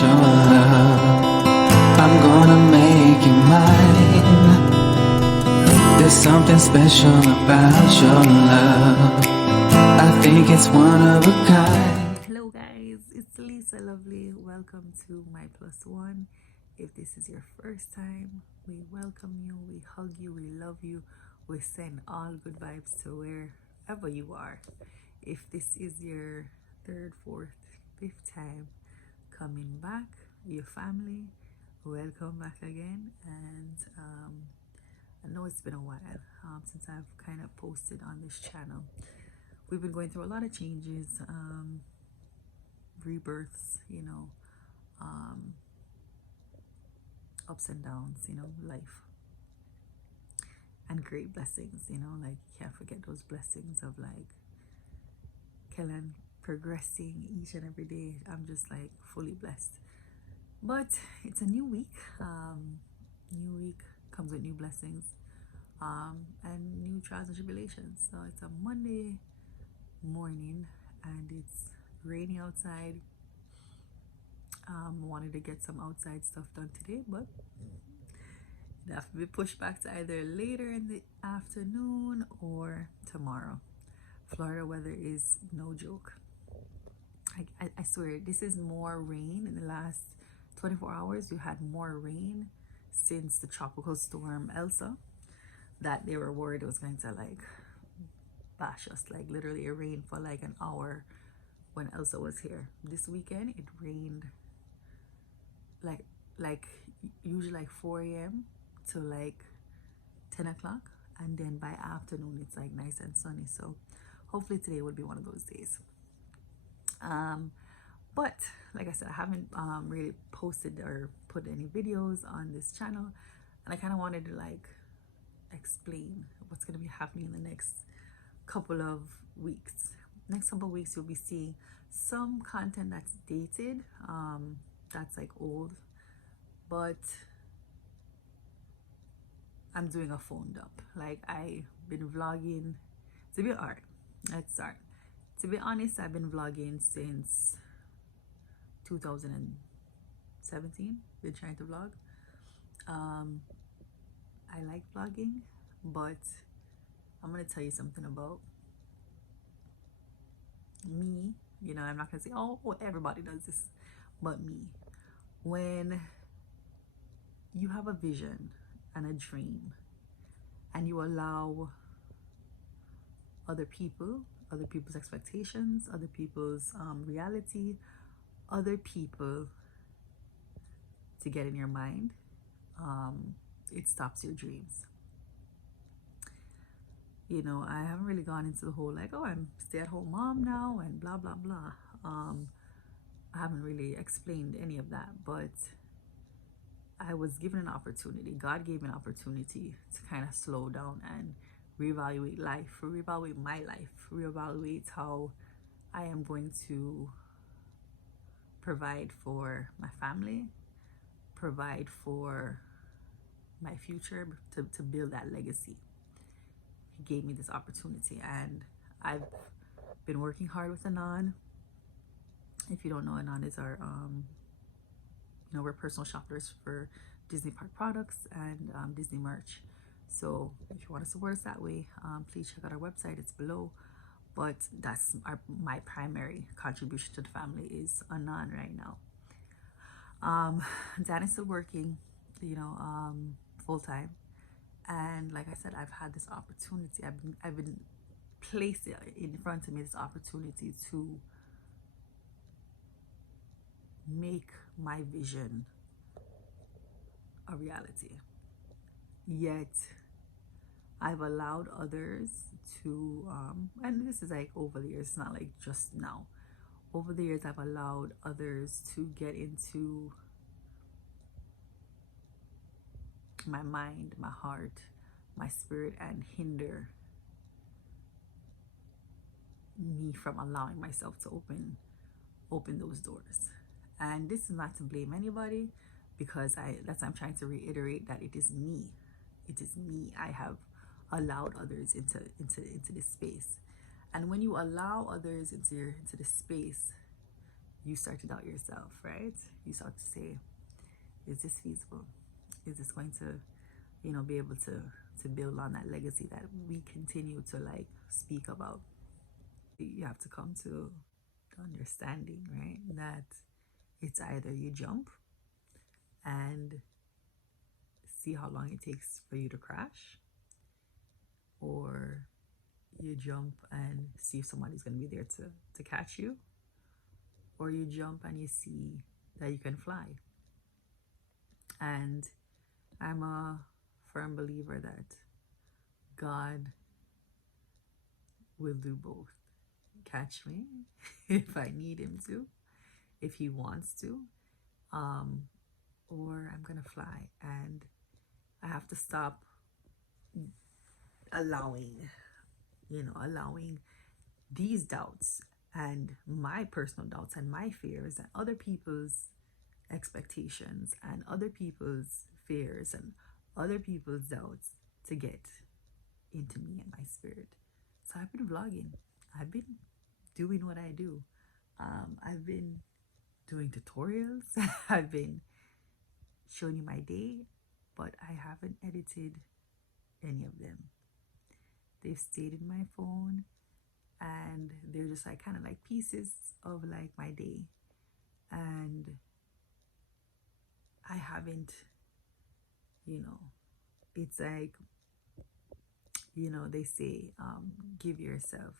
your love. I'm gonna make you mine. There's something special about your love. I think it's one of a kind. Hello guys, it's Lisa Lovely. Welcome to my plus one. If this is your first time, we welcome you, we hug you, we love you, we send all good vibes to wherever you are. If this is your third, fourth, fifth time coming back, your family, welcome back again. And I know it's been a while since I've kind of posted on this channel. We've been going through a lot of changes, rebirths, ups and downs, life, and great blessings, like you can't forget those blessings of like Kellen progressing each and every day. I'm just like fully blessed. But it's a new week. New week comes with new blessings, and new trials and tribulations. So it's a Monday morning and it's rainy outside. Wanted to get some outside stuff done today, but it have to be pushed back to either later in the afternoon or tomorrow. Florida weather is no joke. I swear, this is more rain in the last 24 hours. We had more rain since the tropical storm Elsa that they were worried it was going to like bash us. Like literally it rained for like an hour when Elsa was here. This weekend it rained like usually like 4 a.m. to like 10 o'clock, and then by afternoon it's like nice and sunny. So hopefully today will be one of those days. But like I said, I haven't really posted or put any videos on this channel, and I kind of wanted to like explain what's going to be happening in the next couple of weeks. Next couple of weeks you'll be seeing some content that's dated, that's like old, but I'm doing a phone dump. Like I've been vlogging, to be alright, let's start. To be honest, I've been vlogging since 2017. Been trying to vlog. I like vlogging, but I'm gonna tell you something about me. I'm not gonna say, oh, everybody does this, but me. When you have a vision and a dream and you allow other people's expectations, other people's reality, other people to get in your mind, it stops your dreams. I haven't really gone into the whole like, oh, I'm stay-at-home mom now and blah blah blah. I haven't really explained any of that, but I was given an opportunity. God gave me an opportunity to kind of slow down and reevaluate life, reevaluate my life, reevaluate how I am going to provide for my family, provide for my future, to build that legacy. He gave me this opportunity, and I've been working hard with Anon. If you don't know, Anon is our we're personal shoppers for Disney park products and Disney merch. So if you want to support us that way, please check out our website, it's below. But that's my primary contribution to the family is Anon right now. Dan is still working, full time, and like I said, I've had this opportunity. I've been placed in front of me, this opportunity to make my vision a reality. Yet I've allowed others to and this is like over the years, it's not like just now. Over the years I've allowed others to get into my mind, my heart, my spirit, and hinder me from allowing myself to open those doors. And this is not to blame anybody, because I'm trying to reiterate that it is me. It is me. I have allowed others into this space. And when you allow others into this space, you start to doubt yourself, right? You start to say, is this feasible? Is this going to, be able to build on that legacy that we continue to like speak about? You have to come to the understanding, right? That it's either you jump and see how long it takes for you to crash, or you jump and see if somebody's going to be there to catch you, or you jump and you see that you can fly. And I'm a firm believer that God will do both. Catch me if I need him to, if he wants to, or I'm gonna fly. And I have to stop allowing these doubts and my personal doubts and my fears and other people's expectations and other people's fears and other people's doubts to get into me and my spirit. So I've been vlogging. I've been doing what I do. I've been doing tutorials. I've been showing you my day, but I haven't edited any of them. They've stayed in my phone, and they're just like kind of like pieces of like my day. And I haven't, it's like, they say, give yourself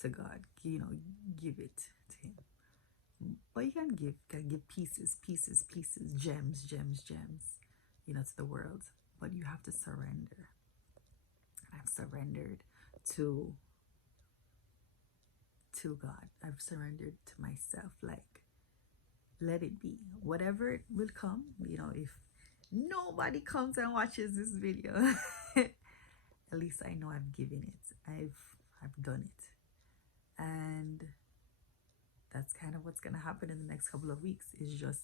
to God, give it to him. But you can give pieces, gems, to the world. But you have to surrender. I've surrendered to God. I've surrendered to myself. Like, let it be. Whatever it will come, if nobody comes and watches this video, at least I know I've given it. I've done it. And that's kind of what's gonna happen in the next couple of weeks, is just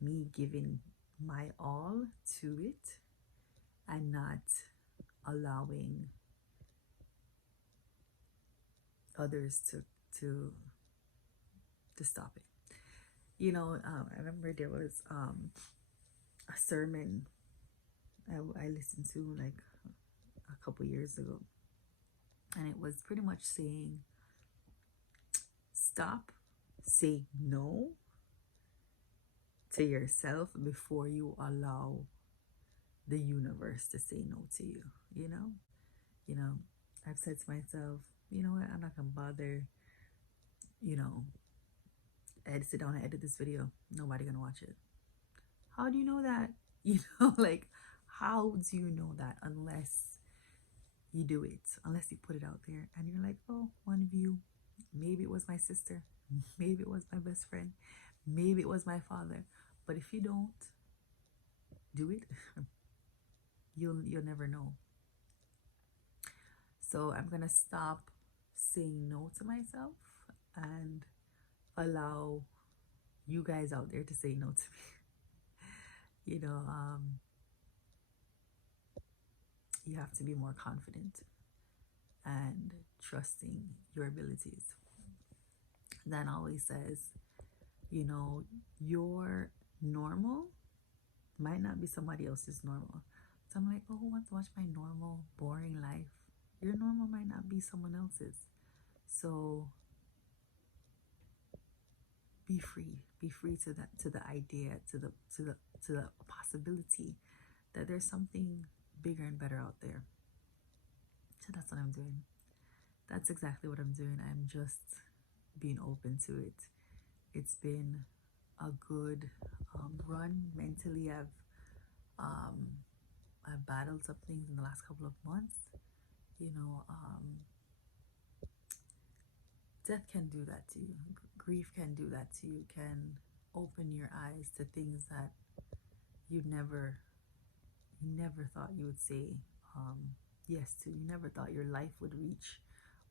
me giving my all to it and not allowing others to stop it. I remember there was a sermon I listened to like a couple years ago, and it was pretty much saying, stop saying no to yourself before you allow the universe to say no to you. I've said to myself, you know what, I'm not gonna bother, sit down and edit this video. Nobody gonna watch it. How do you know that? Like, how do you know that unless you do it, unless you put it out there and you're like, oh, one view, maybe it was my sister, maybe it was my best friend, maybe it was my father. But if you don't do it, you'll never know. So I'm gonna stop saying no to myself and allow you guys out there to say no to me. You have to be more confident and trusting your abilities. Dan always says, your normal might not be somebody else's normal. So I'm like, oh, who wants to watch my normal, boring life? Your normal might not be someone else's. So be free to that, to the idea, to the possibility that there's something bigger and better out there. So that's what I'm doing. That's exactly what I'm doing. I'm just being open to it. It's been a good run mentally. I've battled some things in the last couple of months. Death can do that to you. Grief can do that to you. Can open your eyes to things that you never thought you would say yes to. You never thought your life would reach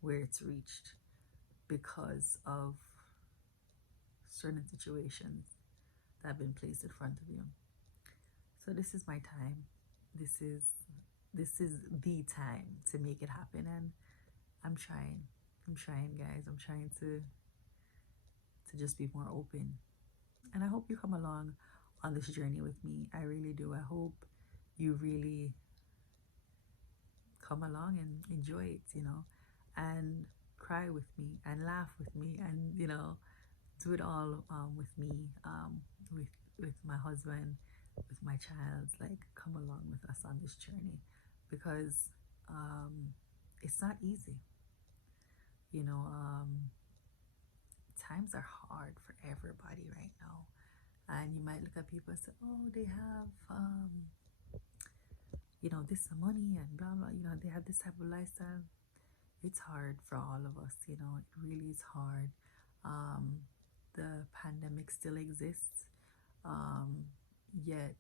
where it's reached because of certain situations that have been placed in front of you. So this is my time. This is the time to make it happen, and I'm trying, guys. I'm trying to to just be more open. And I hope you come along on this journey with me. I really do. I hope you really come along and enjoy it, and cry with me and laugh with me and, do it all with me, with my husband, with my child. Like, come along with us on this journey because it's not easy. Times are hard for everybody right now. And you might look at people and say, oh, they have, this money and blah, blah, they have this type of lifestyle. It's hard for all of us, it really is hard. The pandemic still exists, yet,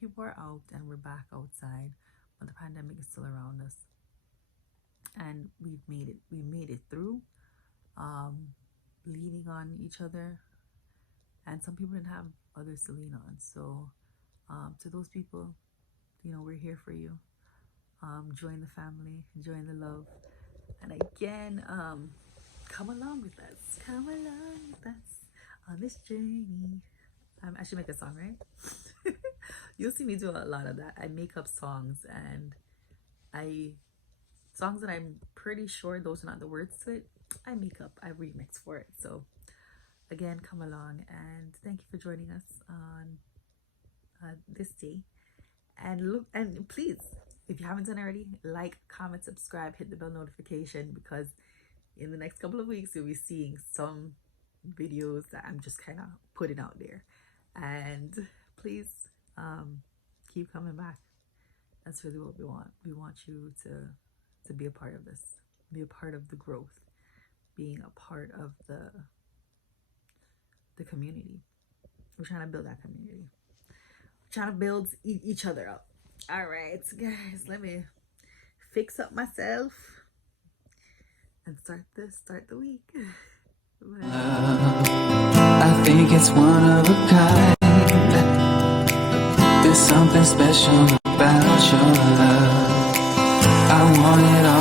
people are out and we're back outside, but the pandemic is still around us. And we made it through, leaning on each other, and some people didn't have others to lean on. So to those people, we're here for you. Join the family, join the love, and again, come along with us. Come along with us on this journey. I should make a song, right? You'll see me do a lot of that. I make up songs, and songs that I'm pretty sure those are not the words to it, I make up, I remix for it. So again, come along, and thank you for joining us on this day. And please, if you haven't done already, like, comment, subscribe, hit the bell notification, because in the next couple of weeks you'll be seeing some videos that I'm just kind of putting out there. And please keep coming back. That's really what we want. We want you to be a part of this, be a part of the growth, being a part of the community. We're trying to build that community. We're trying to build each other up. All right, guys, let me fix up myself and start the week. I think it's one of a kind. There's something special about your love. I want it all.